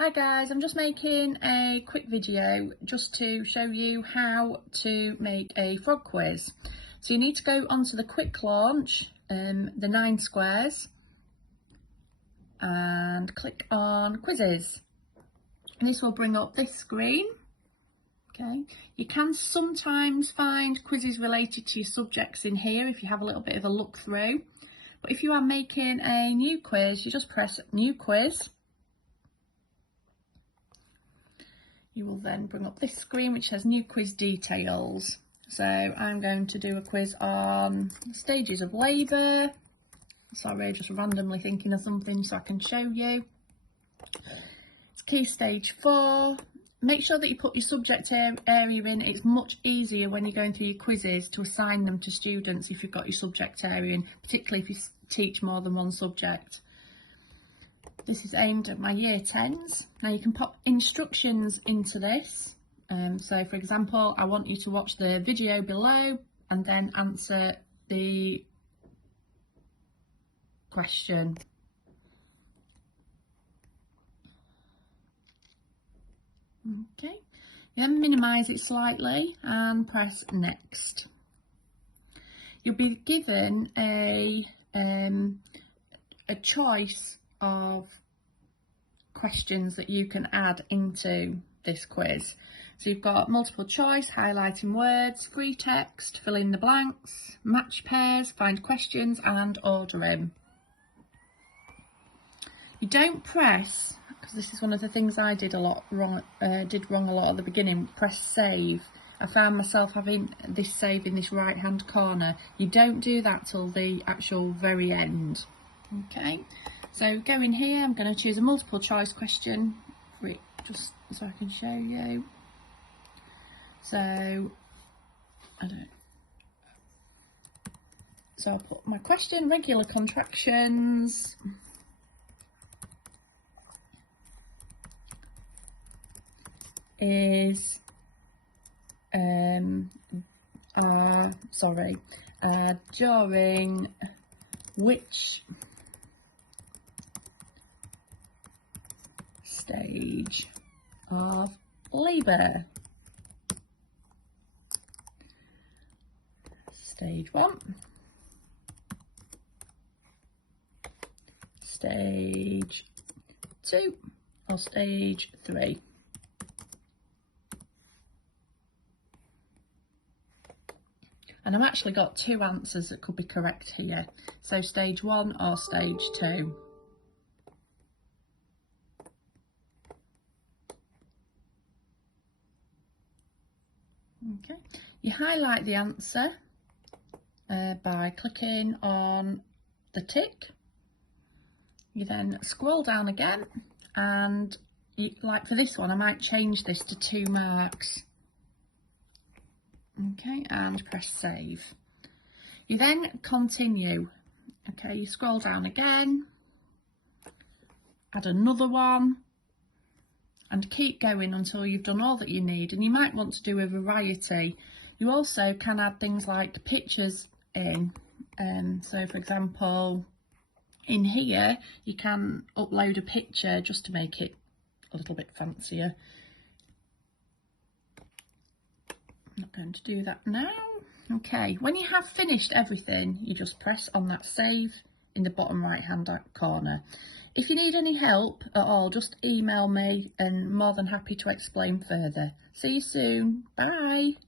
Hi guys, I'm just making a quick video just to show you how to make a frog quiz. So you need to go onto the quick launch, the 9 squares, and click on quizzes. And this will bring up this screen. Okay, you can sometimes find quizzes related to your subjects in here if you have a little bit of a look through. But if you are making a new quiz, you just press new quiz. You will then bring up this screen which says new quiz details. So I'm going to do a quiz on stages of labour. Sorry, just randomly thinking of something so I can show you. It's key stage 4. Make sure that you put your subject area in. It's much easier when you're going through your quizzes to assign them to students if you've got your subject area in, particularly if you teach more than one subject. This is aimed at my year 10s. Now you can pop instructions into this. So for example, I want you to watch the video below and then answer the question. Okay, then minimise it slightly and press next. You'll be given a choice of questions that you can add into this quiz. So you've got multiple choice, highlighting words, free text, fill in the blanks, match pairs, find questions and ordering. You don't press, because this is one of the things I did wrong a lot at the beginning, press save. I found myself having this save in this right hand corner. You don't do that till the actual very end. Okay, so go in here, I'm going to choose a multiple choice question, just so I can show you. So, I'll put my question, regular contractions. Is, during which stage of labour? Stage 1, stage 2 or stage 3? And I've actually got 2 answers that could be correct here. So stage 1 or stage 2. Okay, you highlight the answer by clicking on the tick. You then scroll down again and like for this one I might change this to 2 marks. Okay, and press save. You then continue. Okay, you scroll down again, add another one and keep going until you've done all that you need, and you might want to do a variety. You also can add things like pictures in, so for example in here you can upload a picture just to make it a little bit fancier. I'm not going to do that now. Okay, when you have finished everything, you just press on that save in the bottom right hand corner. If you need any help at all, just email me and I'm more than happy to explain further. See you soon. Bye.